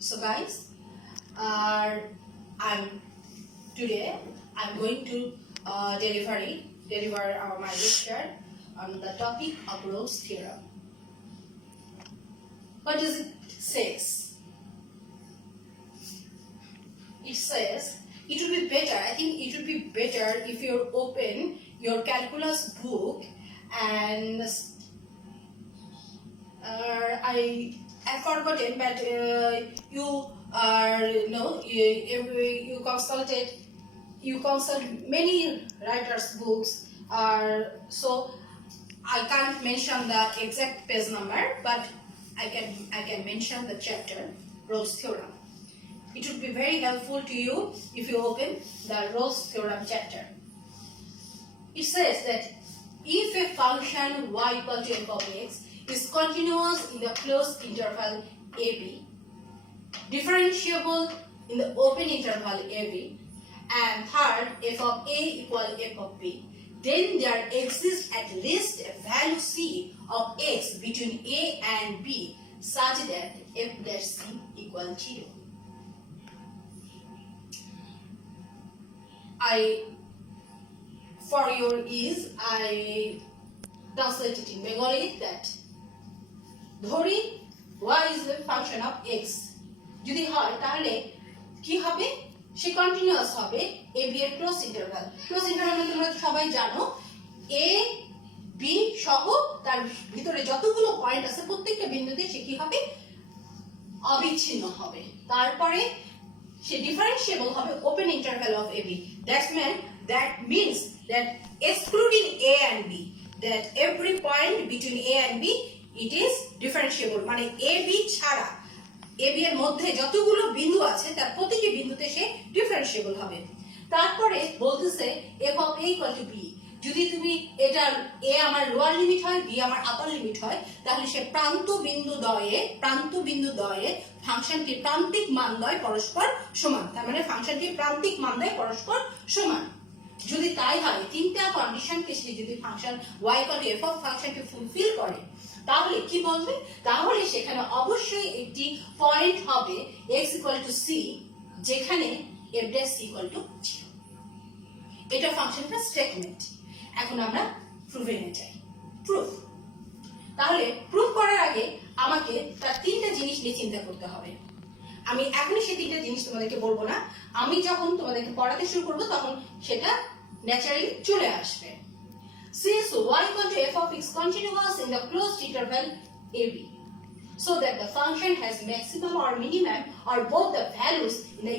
So guys, today I'm going to deliver my lecture on the topic of Rolle's theorem. What does it says? It says it would be better. I think it would be better if you open your calculus book and I have forgotten, but you consult many writers' books, so I can't mention the exact page number, but I can mention the chapter, Rolle's theorem. It would be very helpful to you if you open the Rolle's theorem chapter. It says that if a function y equal to f of x is continuous in the closed interval ab, differentiable in the open interval ab, and third f of a equal f of b, then there exists at least a value c of x between a and b such that f dash c equal 0. For your ease, I translated in Bengali that ধরি y is the function of x যদি হয় তাহলে কি হবে, সে continuous হবে a b এর close interval. Close interval মানে তোমরা সবাই জানো a b সহ তার ভিতরে যতগুলো পয়েন্ট আছে প্রত্যেকটা বিন্দুতে সে কি হবে, অবিচ্ছিন্ন হবে। তারপরে সে ডিফারেন্সিয়েবল হবে open interval of ab। That means that excluding a and b, that every point between a and b it is differentiable, মানে a b ছাড়া a b এর মধ্যে যতগুলো বিন্দু আছে তার প্রতিটি বিন্দুতে সে ডিফারেন্সিয়েবল হবে। তারপরে বলতেছে f of a equal to b, যদি তুমি এটা a আমার লোয়ার লিমিট হয় b আমার আপার লিমিট হয়, তাহলে সে প্রান্ত বিন্দু দ্বয়ে ফাংশনটির প্রান্তিক মানদ্বয় পরস্পর সমান। তার মানে ফাংশনটির প্রান্তিক মানদ্বয় পরস্পর সমান। যদি তাই হয়, তিনটা কন্ডিশনকে সে যদি function y equal to f of ফাংশনকে ফুলফিল করে, তাহলে কি বলবে, তাহলে সেখানে অবশ্যই একটি পয়েন্ট হবে x equal to c যেখানে f dash c equal to 0। এটা ফাংশনটা স্টেটমেন্ট। এখন আমরা প্রুফে যাই। প্রুফ, তাহলে প্রুফ করার আগে আমাকে তার তিনটা জিনিস নিয়ে চিন্তা করতে হবে। আমি এখনই সেই তিনটা জিনিস তোমাদেরকে বলবো না, আমি যখন তোমাদেরকে পড়াতে শুরু করবো তখন সেটা ন্যাচারালি চলে আসবে। Since y equal to f of x continuous in the closed interval ab, so that the function has maximum or minimum or both the values in the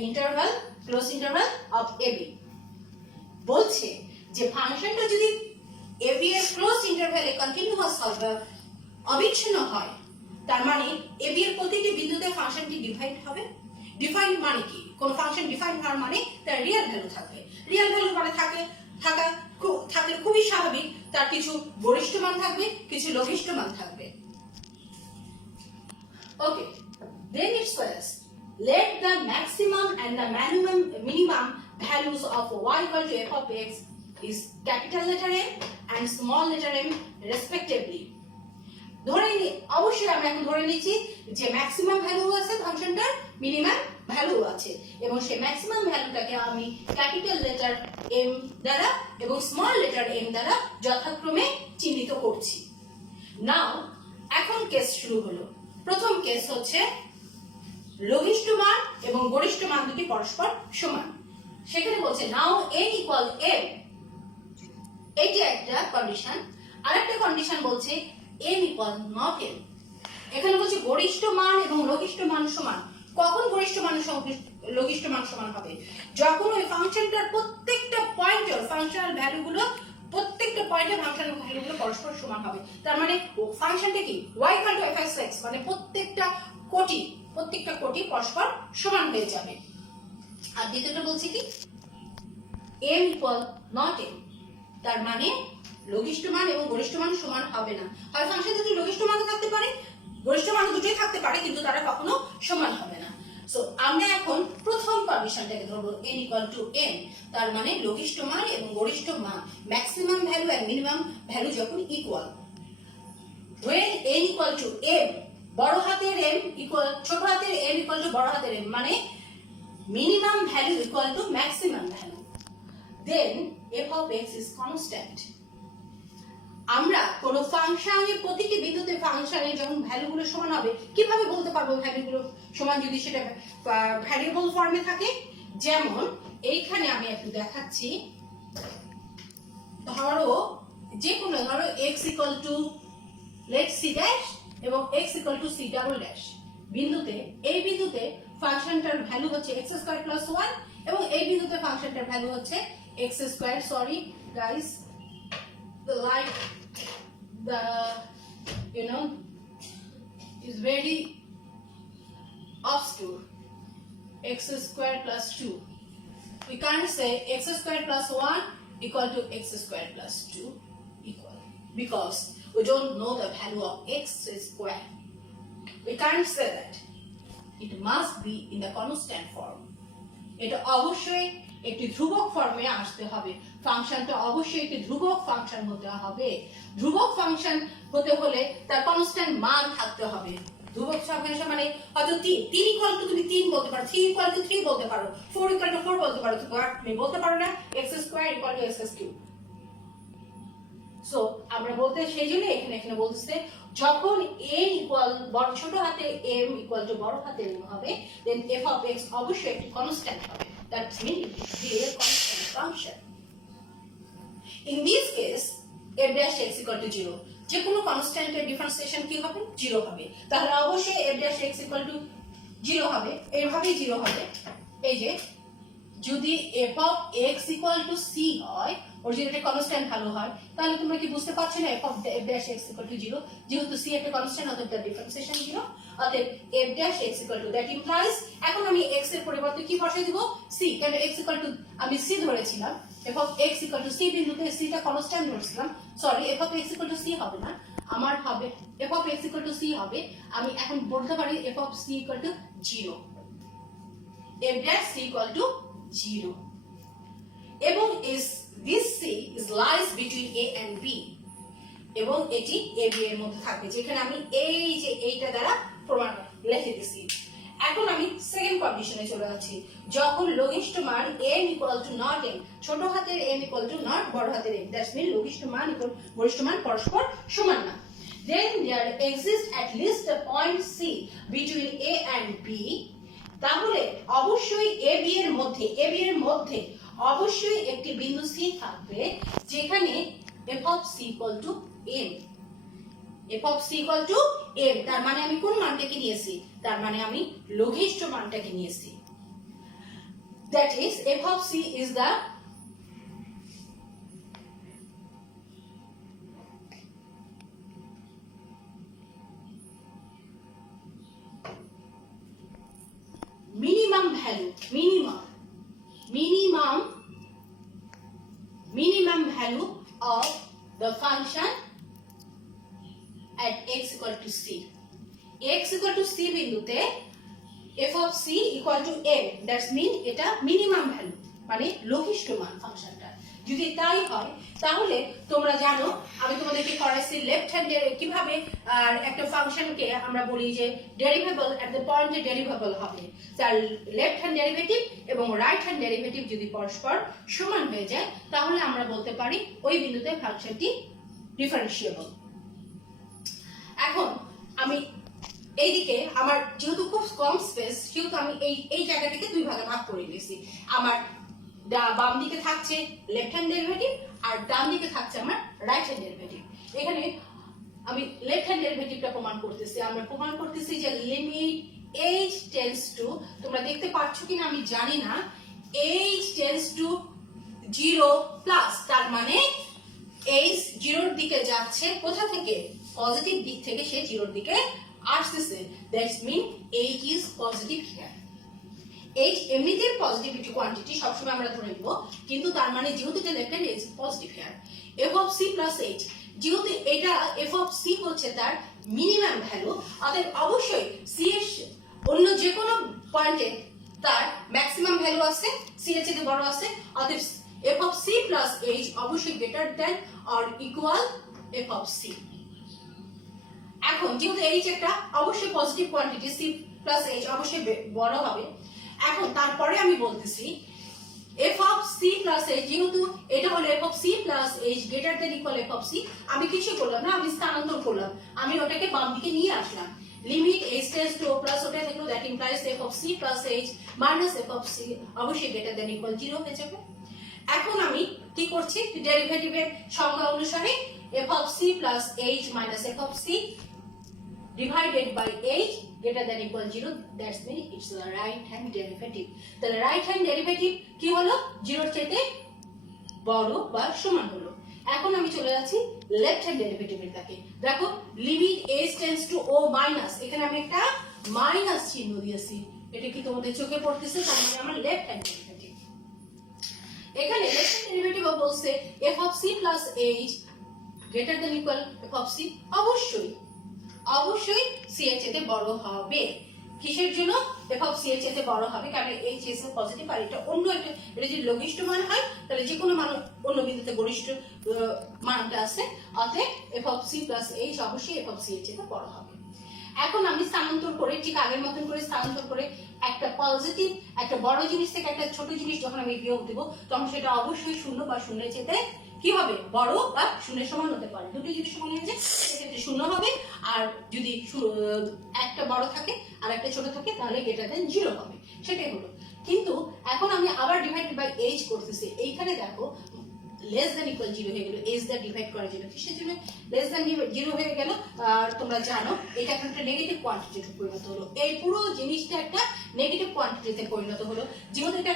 closed interval of ab, বলছে যে ফাংশনটা যদি ab এর closed ইন্টারভ্যালে continuous হবে, অবিচ্ছিন্ন হয়, তার মানে ab এর প্রতিটি বিন্দুতে ফাংশনটি ডিফাইন্ড হবে। ডিফাইন্ড মানে কি, কোন ফাংশন ডিফাইন্ড হওয়ার মানে তার রিয়েল ভ্যালু থাকবে। রিয়েল ভ্যালু মানে থাকলে খুবই স্বাভাবিক, তার কিছু গরিষ্ঠ মান থাকবে, কিছু লঘিষ্ঠ মান থাকবে। ওকে, then it says let the maximum and the minimum values of y equal to f of x is capital letter M and small letter m respectively. অবশ্যই আমরা এখন ধরে নিচ্ছি যে ম্যাক্সিমাম ভ্যালু আছে ফাংশনটার, মিনিমাম ভ্যালু আছে, এবং সেই ম্যাক্সিমাম ভ্যালুটাকে আমি ক্যাপিটাল লেটার m দ্বারা এবং স্মল লেটার m দ্বারা যথাক্রমে চিহ্নিত করছি। নাও এখন কেস শুরু হলো। প্রথম কেস হচ্ছে লঘিষ্ঠ মান এবং গরিষ্ঠ মান দুটি পরস্পর সমান। সেখানে বলছে নাও n ইকুয়াল m, এইটা একটা কন্ডিশন। আরেকটা কন্ডিশন বলছে m ইকুয়াল নট m। এখানে বলছে গরিষ্ঠ মান এবং লঘিষ্ঠ মান সমান। কখন গরিষ্ঠ মান লঘিষ্ঠ মান সমান হবে, যখন ওই ফাংশনটার প্রত্যেকটা পয়েন্টের ফাংশনাল ভ্যালুগুলো প্রত্যেকটা পয়েন্টের ফাংশনাল ভ্যালুগুলো পরস্পর সমান হবে। তার মানে ফাংশনটা কি y equal to f of x, মানে প্রত্যেকটা কোটি পরস্পর সমান হয়ে যাবে। আর দ্বিতীয়টা বলছে কি m ইকুয়াল নট m, তার মানে লঘিষ্ঠ মান এবং গরিষ্ঠ মান সমান হবে না। হয় ফাংশন দুটি লঘিষ্ঠ মান থাকতে পারে, গরিষ্ঠ মান দুটোই থাকতে পারে, কিন্তু তারা কখনো সমান হবে না। সো আমরা এখন প্রথম কন্ডিশনটাকে ধরবো n ইকুয়াল টু m, তার মানে লঘিষ্ঠ মান এবং গরিষ্ঠ মান maximum value and minimum value যখন equal. when n equal to m, বড় হাতের m ইকুয়াল ছোট হাতের m ইকুয়াল টু বড় হাতের m মানে minimum value equal to maximum value, then f of x is constant. আমরা কোন ফাংশনের প্রতিটি বিন্দুতে ফাংশনের যখন ভ্যালুগুলো সমান হবে কিভাবে বলতে পারবো ভ্যালুগুলো সমান যদি সেটা ভ্যারিয়েবল ফর্মে থাকে? যেমন এইখানে আমি একটু দেখাচ্ছি, ধরো যে কোনো ধরো x equal to let's c dash এবং x equal to c double dash বিন্দুতে, এই বিন্দুতে ফাংশনটার ভ্যালু হচ্ছে x স্কয়ার প্লাস 1 এবং এই বিন্দুতে ফাংশনটার ভ্যালু হচ্ছে x square, sorry guys the light the is very obscure. X square plus 2, we can't say x square plus 1 equal to x square plus 2 equal, because we don't know the value of x square. We can't say that. It must be in the constant form. এটা অবশ্যই একটি ধ্রুবক ফর্মে আসতে হবে, ফাংশনটা অবশ্যই একটি ধ্রুবক ফাংশন হতে হবে। ধ্রুবক ফাংশন হতে হলে তার কনস্ট্যান্ট মান থাকতে হবে। ধ্রুবক ফাংশন মানে হয়তো 3 ইকুয়াল টু তুমি 3 বলতে পারো, 3 ইকুয়াল টু 3 বলতে পারো, 4 ইকুয়াল টু 4 বলতে পারো, তুমি বলতে পারো না x square equal to x cube. So আমরা বলতে সেই জন্য এখানে বলতেছে যখন n ইকুয়াল ছোট হাতে m ইকুয়াল টু বড় হাতে m হবে, দেন f of x অবশ্যই একটি কনস্ট্যান্ট হবে। That means the constant function. In this case, f dash x equal to 0. যে কোনো কনস্ট্যান্টের ডিফারেন্সিয়েশন কি হবে? 0 হবে। তাহলে অবশ্যই f dash x equal to 0 হবে, এইভাবেই 0 হবে। এই যে যদি f of x equal to c হয়, ওর যদি একটা কনস্ট্যান্ট ভ্যালু হয়, তাহলে তোমরা কি বুঝতে পারছো না f of f dash x equal to 0, যেহেতু c একটা কনস্ট্যান্ট অতএব তার ডিফারেন্সিয়েশন 0, অতএব f dash x equal to that implies এখন আমি x এর পরিবর্তে কি বসাই দিব? c, কারণ x equal to আমি c ধরেছিলাম, f of x equal to c বিন্দুতে c টা কনস্ট্যান্ট ধরেছিলাম, sorry f of x equal to c হবে না, আমার হবে f of x equal to c হবে, আমি এখন বলতে পারি f of c equal to 0, f dash c equal to 0, এবং this c is lies between a and b, এবং এটি a b এর মধ্যে থাকবে, যেখানে আমি এই যে এইটা দ্বারা প্রমাণ লিখে দিছি। এখন আমি সেকেন্ড কন্ডিশনে চলে যাচ্ছি, যখন লঘিষ্ঠ মান m equal to not m, ছোট হাতের m equal to not বড় হাতের m, that means লঘিষ্ঠ মান equal গরিষ্ঠ মান পরস্পর সমান না, then there exists at least a point c between a and b, তাহলে অবশ্যই a b এর মধ্যে অবশ্যই একটি বিন্দু c থাকবে যেখানে f of c equal to m, f of c equal to m, তার মানে আমি কোন মানটাকে নিয়েছি? তার মানে আমি লঘিষ্ঠ মানটাকে নিয়েছি। That is f of c is the minimum value, minimum value of the function at x equal to c. x equal to c বিন্দুতে f of c equal to m, that means এটা minimum value মানে লঘিষ্ঠ মান ফাংশনটা। যদি তাই হয় তাহলে তোমরা জানো আমি তোমাদেরকে করাইছি লেফট হ্যান্ডের কিভাবে একটা ফাংশনকে আমরা বলি যে ডেরিভেবল এট দ্য পয়েন্টে ডেরিভেবল হবে, তার লেফট হ্যান্ড ডেরিভেটিভ এবং রাইট হ্যান্ড ডেরিভেটিভ যদি পরস্পর সমান হয়ে যায় তাহলে আমরা বলতে পারি ওই বিন্দুতে ফাংশনটি ডিফারেন্সিয়েবল। এখন আমি এইদিকে আমার যেহেতু খুব কম স্পেস, সেহেতু আমি এই জায়গাটাকে দুই ভাগে ভাগ করে নিয়েছি। আমার বাম দিকে থাকছে লেফট হ্যান্ড ডেরিভেটিভ আর ডান দিকে থাকছে আমার রাইট হ্যান্ড ডেরিভেটিভ। এখানে আমি লেফট হ্যান্ড ডেরিভেটিভটা প্রমাণ করতেছি। আমরা প্রমাণ করতেছি যে লিমিট h টেন্ডস টু, তোমরা দেখতে পাচ্ছ কিনা আমি জানি না, h টেন্ডস টু 0 প্লাস, তার মানে h 0 এর দিকে যাচ্ছে, কোথা থেকে? পজিটিভ দিক থেকে সে 0 এর দিকে আসছে, that's mean h is positive here. h এমনিতে পজিটিভিটি কোয়ান্টিটি সবসময় আমরা ধরে নিব, কিন্তু তার মানে যেহেতু এটা left hand is positive here. f of c plus h, যেহেতু এটা f of c হচ্ছে তার মিনিমাম ভ্যালু, অতএব অবশ্যই c এর অন্য যে কোনো পয়েন্টে তার ম্যাক্সিমাম ভ্যালু আছে, c এর চেয়ে বড় আছে, অতএব f of c plus h অবশ্যই greater than or equal f of c। এখন যেহেতু h একটা অবশ্যই positive quantity, c plus H অবশ্যই বড় হবে। এখন তারপরে আমি বলতেছি f of c plus h, যেহেতু এটা হলো f of c plus h greater than equal f of c, আমি কিছু করলাম না, আমি স্থানান্তর করলাম, আমি ওটাকে বাম দিকে নিয়ে আসলাম। Limit h tends to o plus ওটা দেখলো, that implies f of c plus h minus f of c অবশ্যই greater than equal 0 হয়ে যাবে। এখন আমি কি করছি, ডেরিভেটিভের সংজ্ঞা অনুসারে f of c plus h minus f of c divided by h greater than equal 0, that's mean it's the right hand derivative। তাহলে right hand derivative কি হলো, 0 এর চাইতে বড় বা সমান হলো। এখন আমি চলে যাচ্ছি লেফট হ্যান্ড ডেরিভেটিভের দিকে। দেখো limit h tends to o minus, এখানে আমি একটা মাইনাস চিহ্ন দিয়েছি, এটা কি তোমাদের চোখে পড়তেছে? তার মানে আমার লেফট হ্যান্ড ডেরিভেটিভ। এখানে লেফট হ্যান্ড ডেরিভেটিভ বলছে f of c plus h greater than equal f of c, অবশ্যই c এর চেয়ে বড় হবে। কিসের জন্য? f of c এর চেয়ে বড় হবে কারণ h is পজিটিভ, আর এটা অন্য একটা, এটা যদি লঘিষ্ঠ মান হয় তাহলে যে কোনো মান অন্য বিন্দুতে গরিষ্ঠ মানটা আছে, অতএব f of c plus h অবশ্যই f of c এর চেয়ে বড় হবে। এখন আমি স্থানান্তর করে ঠিক আগের মতন করে স্থানান্তর করে একটা পজিটিভ, একটা বড় জিনিস থেকে একটা ছোট জিনিস যখন আমি বিয়োগ দেব তখন সেটা অবশ্যই শূন্য বা শূন্যের চেয়ে কি হবে, বড় বা শূন্যের সমান হতে পারে। দুটো যদি সমান হয়ে যায় সেক্ষেত্রে শূন্য হবে, আর যদি একটা বড় থাকে আর একটা ছোট থাকে তাহলে গ্রেটার দেন 0 হবে, সেটাই হলো। কিন্তু এখন আমি আবার ডিভাইডেড বাই h করতেছি, এইখানে দেখো লেস দ্যান ইকুয়াল 0 হয়ে গেল, h দ্বারা ডিভাইড করা যাবে, কিসের জন্য লেস দ্যান 0 হয়ে গেল? তোমরা জানো এটা একটা নেগেটিভ কোয়ান্টিটিতে পরিণত হলো, এই পুরো জিনিসটা একটা নেগেটিভ কোয়ান্টিটিতে পরিণত হলো। যেহেতু এটা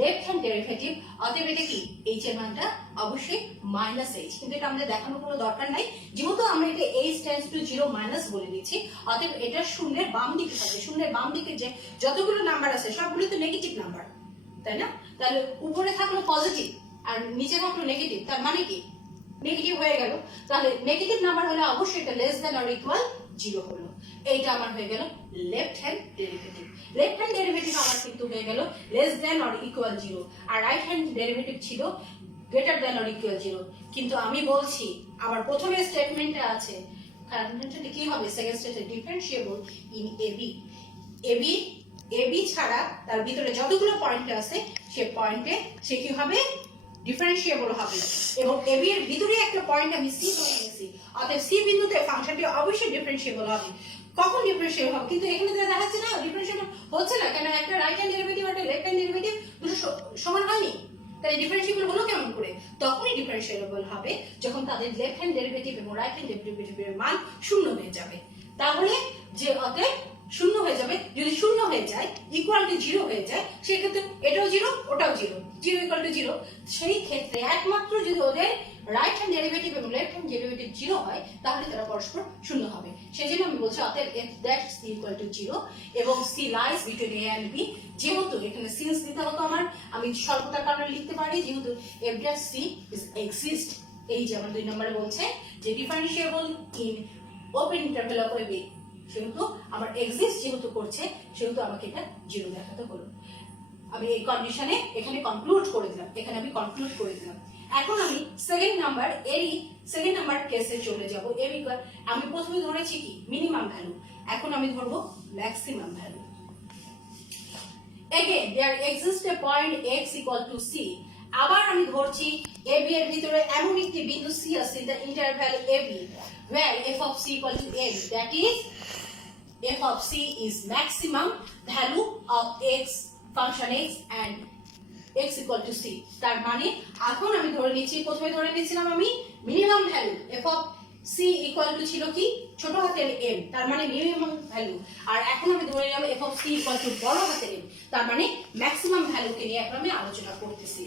লেফট হ্যান্ড ডেরিভেটিভ, অতএব এটা কি h এর মানটা অবশ্যই মাইনাস h, কিন্তু এটা আমাদের দেখানোর কোনো দরকার নাই, যেহেতু আমরা এটা h tends to 0 মাইনাস বলে দিচ্ছি, অতএব এটা শূন্যের বাম দিকে থাকবে। শূন্যের বাম দিকে যে যতগুলো নাম্বার আছে সবগুলো তো নেগেটিভ নাম্বার, তাই না? তাহলে উপরে থাকলো পজিটিভ আর নিচে থাকলো নেগেটিভ, তার মানে কি নেগেটিভ হয়ে গেল। তাহলে নেগেটিভ নাম্বার হলে অবশ্যই এটা লেস দ্যান অর ইকুয়াল 0 হলো, এইটা আমার হয়ে গেল left hand derivative. Left hand derivative আমার কিন্তু হয়ে গেল লেস দ্যান অর ইকুয়াল 0, আর রাইট হ্যান্ড ডেরিভেটিভ ছিল গ্রেটার দ্যান অর ইকুয়াল 0। কিন্তু আমি বলছি আমার প্রথমে স্টেটমেন্টে আছে, কারণ এটা কি হবে, second statement differentiable in AB ছাড়া তার ভিতরে যতগুলো পয়েন্ট আছে সে পয়েন্টে সে কি হবে, ডিফারেন্সিয়েবল হবে। এবং এবি এর ভিতরে একটা পয়েন্ট আমি সি ধরে নিয়েছি, অতএব সি বিন্দুতে ফাংশনটি অবশ্যই ডিফারেন্সিয়েবল হবে। কখন ডিফারেন্সিয়েবল হবে? কিন্তু এখানে তো দেখাচ্ছে না ডিফারেন্সিয়েবল হচ্ছে না, কেন একটা রাইট হ্যান্ড ডেরিভেটিভ আর একটা লেফট হ্যান্ড ডেরিভেটিভ দুটো সমান হয়নি, তাই ডিফারেন্সিয়েবল হলো কেমন করে? তখনই ডিফারেন্সিয়েবল হবে যখন তাদের লেফট হ্যান্ড ডেরিভেটিভ এবং রাইট হ্যান্ড ডেরিভেটিভের মান শূন্য হয়ে যাবে। তাহলে যে অতএব শূন্য হয়ে যাবে, যদি শূন্য হয়ে যায় ইকুয়াল টু 0 হয়ে যায়, সেক্ষেত্রে এটাও 0 ওটাও 0 ইকুয়াল টু 0, সেই ক্ষেত্রে একমাত্র যদি ওদের রাইট হ্যান্ড ডেরিভেটিভ এবং লেফট হ্যান্ড ডেরিভেটিভ 0 হয় তাহলে তারা পরস্পর শূন্য হবে। সেই জন্য আমি বলছি অতএব f that c equal to 0 এবং c lies between a and b। যেহেতু এখানে সিন্স দিতে হতো আমার, আমি স্বল্পতার কারণে লিখতে পারি, যেহেতু f that c is exist, এই যে আমার 2 নম্বরে বলছে যে differentiable in open interval of a b, সেহেতু আমার এক্সিস্ট যেহেতু করছে সেহেতু আমাকে এটা 0 দেখাতে হলো। আমি এই কন্ডিশনে এখানে কনক্লুড করে দিলাম, এখানে আমি কনক্লুড করে দিলাম। এখন আমি সেকেন্ড নাম্বার কেসে চলে যাব। আমি প্রথমে ধরেছি কি মিনিমাম ভ্যালু, এখন আমি ধরবো maximum value. Again there exists a point x equal to c, আবার আমি ধরছি ab এর ভিতরে এমন একটি বিন্দু c আছে in the interval ab where f of c equal to a, that is f of c is maximum value of x function x and x equal to c। তার মানে এখন আমি ধরে নিচ্ছি, প্রথমে ধরে নিয়েছিলাম আমি minimum value f of c equal to ছিল কি ছোট হাতের m, তার মানে মিনিমাম ভ্যালু, আর এখন আমি ধরে নিলাম f of c equal to বড় হাতের m, তার মানে ম্যাক্সিমাম ভ্যালুকে নিয়ে এখন আমি আলোচনা করতেছি।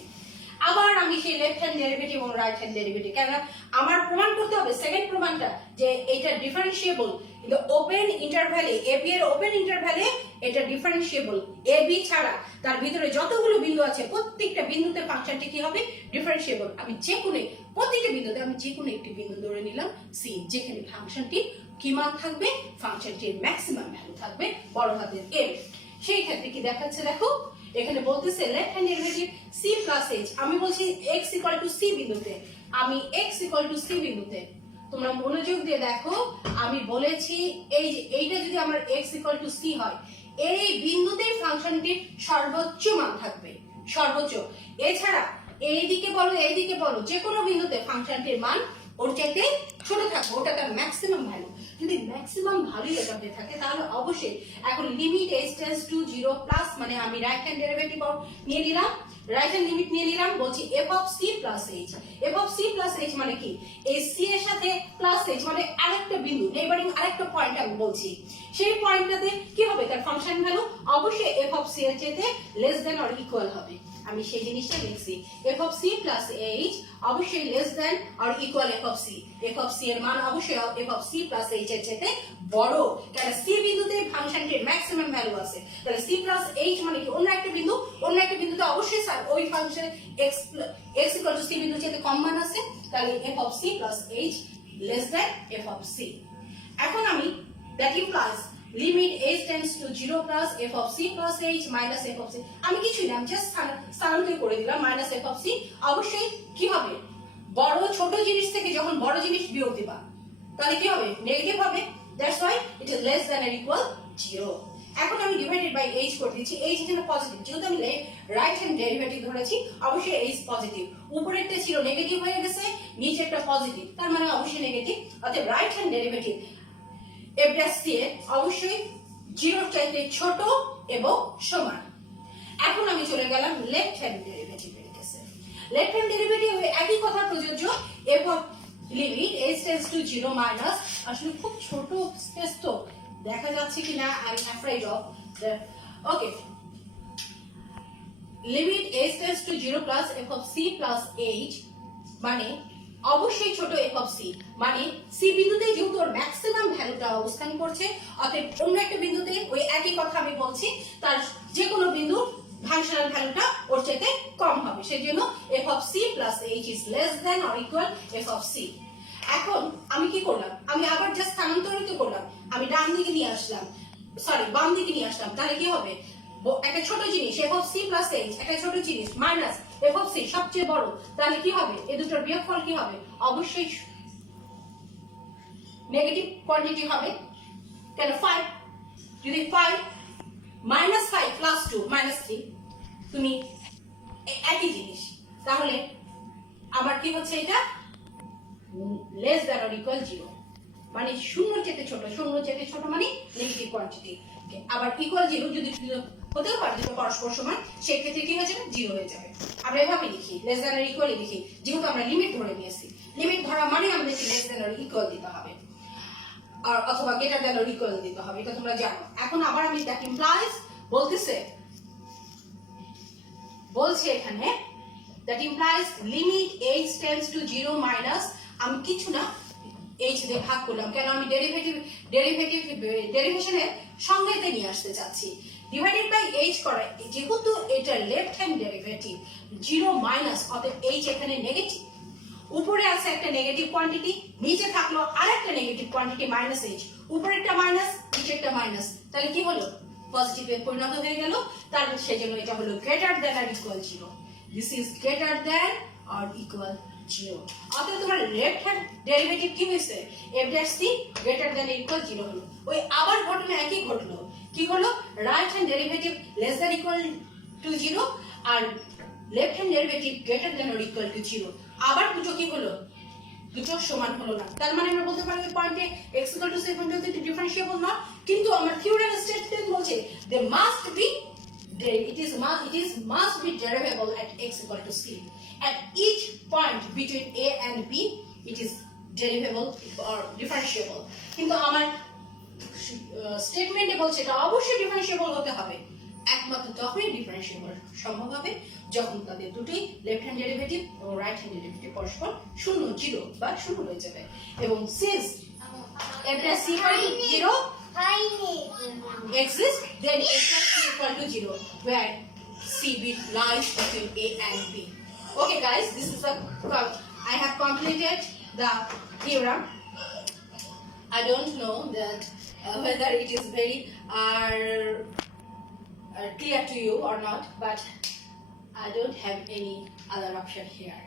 আবার আমি সেই লেফট হ্যান্ড ডেরিভেটিভ এবং রাইট হ্যান্ড ডেরিভেটিভ, কেন আমার প্রমাণ করতে হবে সেকেন্ড প্রমাণটা যে এটা ডিফারেন্সিয়েবল ইন দ্য ওপেন ইন্টারভ্যালে, ab এর ওপেন ইন্টারভ্যালে এটা ডিফারেন্সিয়েবল, ab ছাড়া তার ভিতরে যতগুলো বিন্দু আছে প্রত্যেকটা বিন্দুতে ফাংশনটি কি হবে, ডিফারেন্সিয়েবল। আমি যে কোনো প্রত্যেকটা বিন্দুতে আমি যে কোনো একটি বিন্দু ধরে নিলাম c, যেখানে ফাংশনটি কি মান থাকবে, ফাংশনটির ম্যাক্সিমাম ভ্যালু থাকবে বড় হাতের m। সেই ক্ষেত্রে কি দেখাচ্ছে দেখো, এখানে বলতেছে left hand derivative c plus h, আমি বলছি x ইকুয়াল টু c বিন্দুতে, আমি x ইকুয়াল টু c বিন্দুতে, তোমরা মনোযোগ দিয়ে দেখো আমি বলেছি এই যে এইটা যদি আমার x ইকুয়াল টু c হয়, এই বিন্দুতেই ফাংশনটির সর্বোচ্চ মান থাকবে, সর্বোচ্চ। এছাড়া এইদিকে বলো যে কোনো বিন্দুতে ফাংশনটির মান ওর চাইতে ছোট থাকবে, ওটা তার ম্যাক্সিমাম ভ্যালু। যদি ম্যাক্সিমাম ভ্যালু এটাতে থাকে তাহলে অবশ্যই এখন limit h tends to 0 plus মানে আমি রাইট হ্যান্ড ডেরিভেটিভ নিয়ে নিলাম, রাইট হ্যান্ড লিমিট নিয়ে নিলাম, বলছি f of c plus h। f of c plus h মানে কি, এই c এর সাথে প্লাস h মানে আরেকটা বিন্দু, নেইবারিং আরেকটা পয়েন্ট আমি বলছি, সেই পয়েন্টটাতে কি হবে, তার ফাংশন ভ্যালু অবশ্যই f অফ c এর চাইতে লেস দ্যান অর ইকুয়াল হবে। আমি সেই জিনিসটা লিখছি, f of c plus h অবশ্যই less than or equal f of c। f of c এর মান অবশ্যই f of c plus h এর চাইতে বড়, কারণ c বিন্দুতে ফাংশনটির ম্যাক্সিমাম ভ্যালু আছে। তাহলে c প্লাস h মানে কি, অন্য একটা বিন্দুতে অবশ্যই স্যার ওই ফাংশনে x ইকুয়াল টু c বিন্দুর চাইতে কম মান আছে, তাহলে f of c plus h less than f of c। এখন আমি that implies limit h tends to 0 plus f of c plus h minus f of c, আমি কিছুই না, জাস্ট স্থানান্তর করে দিলাম মাইনাস f অফ c। অবশ্যই কি হবে, বড় ছোট জিনিস থেকে যখন বড় জিনিস বিয়োগ দিবা তাহলে কি হবে, নেগেটিভ হবে, that's why it is less than or equal 0। এখন আমি ডিভাইডেড বাই h করে দিচ্ছি, h এখানে পজিটিভ, যেহেতু আমি রাইট হ্যান্ড ডেরিভেটিভ ধরেছি অবশ্যই h পজিটিভ, উপরেরটা ছিল নেগেটিভ হয়ে গেছে, নিচেরটা পজিটিভ, তার মানে অবশ্যই নেগেটিভ, অর্থাৎ right hand derivative f dash c এর অবশ্যই 0 এর চাইতে ছোট এবং সমান। এখন আমি চলে গেলাম লেফট হ্যান্ড ডেরিভেটিভের কেসে। লেফট হ্যান্ড ডেরিভেটিভ একই কথা প্রযোজ্য, f of limit h tends to 0 minus, আসলে খুব ছোট স্পেস তো দেখা যাচ্ছে কিনা I am afraid of, okay, limit h tends to 0 plus f of c plus h মানে অবশ্যই ছোট f অফ c, মানে c বিন্দুতে যেহেতু ওর ম্যাক্সিমাম ভ্যালুটা অবস্থান করছে, অতএব অন্য একটা বিন্দুতে ওই একই কথা আমি বলছি, তার যে কোনো বিন্দু ফাংশনাল ভ্যালুটা ওর চাইতে কম হবে, সেজন্য f of c plus h is less than or equal f of c। এখন আমি কি করলাম, আমি আবার জাস্ট স্থানান্তরিত করলাম, আমি ডান দিকে নিয়ে আসলাম, সরি বাম দিকে নিয়ে আসলাম, তাহলে কি হবে, একটা ছোট জিনিস f of c plus h, একটা ছোট জিনিস মাইনাস f অফ c সবচেয়ে বড়, তাহলে কি হবে, এই দুটোর বিয়োগফল কি হবে, অবশ্যই নেগেটিভ কোয়ান্টিটি হবে। কেন, 5, যদি 5 মাইনাস 5 প্লাস 2 মাইনাস 3 তুমি একই জিনিস, তাহলে আমার কি হচ্ছে, এটা লেস দ্যান অর ইকুয়াল 0, মানে শূন্য চেয়ে ছোট মানে নেগেটিভ কোয়ান্টিটি। আবার ইকুয়াল 0 যদি হতেও পারে দুটো পরস্পর সমান, সেই ক্ষেত্রে কি হয়ে যাবে, 0 হয়ে যাবে। আমরা এভাবে লিখি, লেস দ্যান অর ইকুয়াল লিখি, যেহেতু আমরা লিমিট ধরে নিয়েছি, লিমিট ধরা মানে আমাদেরকে লেস দ্যান অর ইকুয়াল দিতে হবে, আর অথবা গ্রেটার দ্যান অর ইকুয়াল দিতে হবে, এটা তোমরা জানো। এখন আবার আমি দ্যাট ইমপ্লাইজ বলছে এখানে that implies limit h tends to 0 minus, আমি কিছু না h দিয়ে ভাগ করলাম, কেন আমি ডেরিভেশনের সংজ্ঞাতে নিয়ে আসতে চাচ্ছি, ডিভাইডেড বাই h করা, যেহেতু এটা লেফট হ্যান্ড ডেরিভেটিভ 0 মাইনাস, অতএব h এখানে নেগেটিভ, উপরে আছে একটা নেগেটিভ কোয়ান্টিটি, নিচে থাকলো আরেকটা নেগেটিভ কোয়ান্টিটি মাইনাস h, উপরেরটা মাইনাস নিচেরটা মাইনাস, তাহলে কি হলো, পজিটিভে পরিণত হয়ে গেল, তার সেজন্য এটা হলো greater than or equal 0, this is greater than or equal 0। অতএব তোমার লেফট হ্যান্ড ডেরিভেটিভ কি হয়েছে, f dash c greater than equal 0 হলো। ওই আবার ঘটনা একই ঘটলো, কি হলো, right hand derivative less than equal to 0 আর left hand derivative greater than or equal to 0, আবার দুটো কি হলো, দুটো সমান হলো না, তার মানে আমরা বলতে পারি পয়েন্টে x ইকুয়াল টু c পয়েন্টে ডিফারেন্সিয়েবল না, কিন্তু আমার থিওরেম স্টেটমেন্ট বলছে they must be must be derivable at x equal to c. At each point between a and b, it is derivable or differentiable. কিন্তু আমার স্টেটমেন্টে বলছে এটা অবশ্যই ডিফারেন্সিয়েবল হতে হবে, একমাত্র তখনই ডিফারেন্সিয়েবল সম্ভব হবে যখন তাদের দুটি লেফট হ্যান্ড ডেরিভেটিভ এবং রাইট হ্যান্ড ডেরিভেটিভ পরস্পর 0 বা 0 হয়ে যাবে, এবং since f dash c equal to 0 exists, then f dash c equal to 0, where c lies between a and b. Okay guys, this is I have completed the theorem. I don't know that whether it is very clear to you or not, but I don't have any other option here.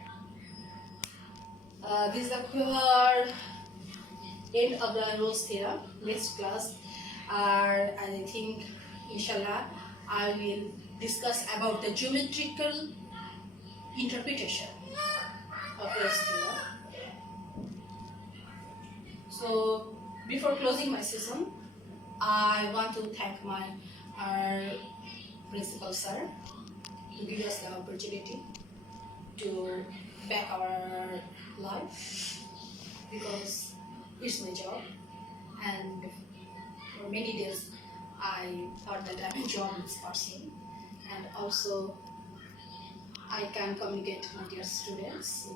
This is the end of the Rolle's theorem. Next class, I think Inshallah, I will discuss about the geometrical interpretation of SQL. So, before closing my session, I want to thank our principal sir to give us the opportunity to back our life, because it's my job, and for many days I thought that I'm a jobless person, and also I can communicate with my students.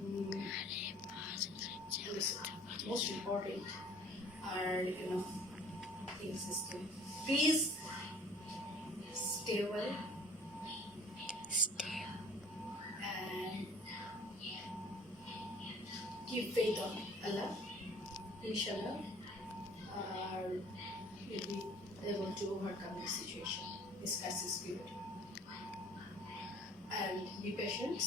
Mm, and this most important are things is to please stay well and keep faith on Allah. Inshallah, you'll be able to overcome this situation, this crisis period. And be patient,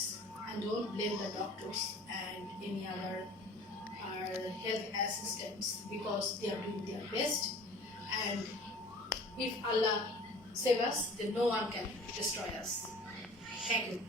and don't blame the doctors and any other health assistants, because they are doing their best. And if Allah save us, then no one can destroy us. Thank you.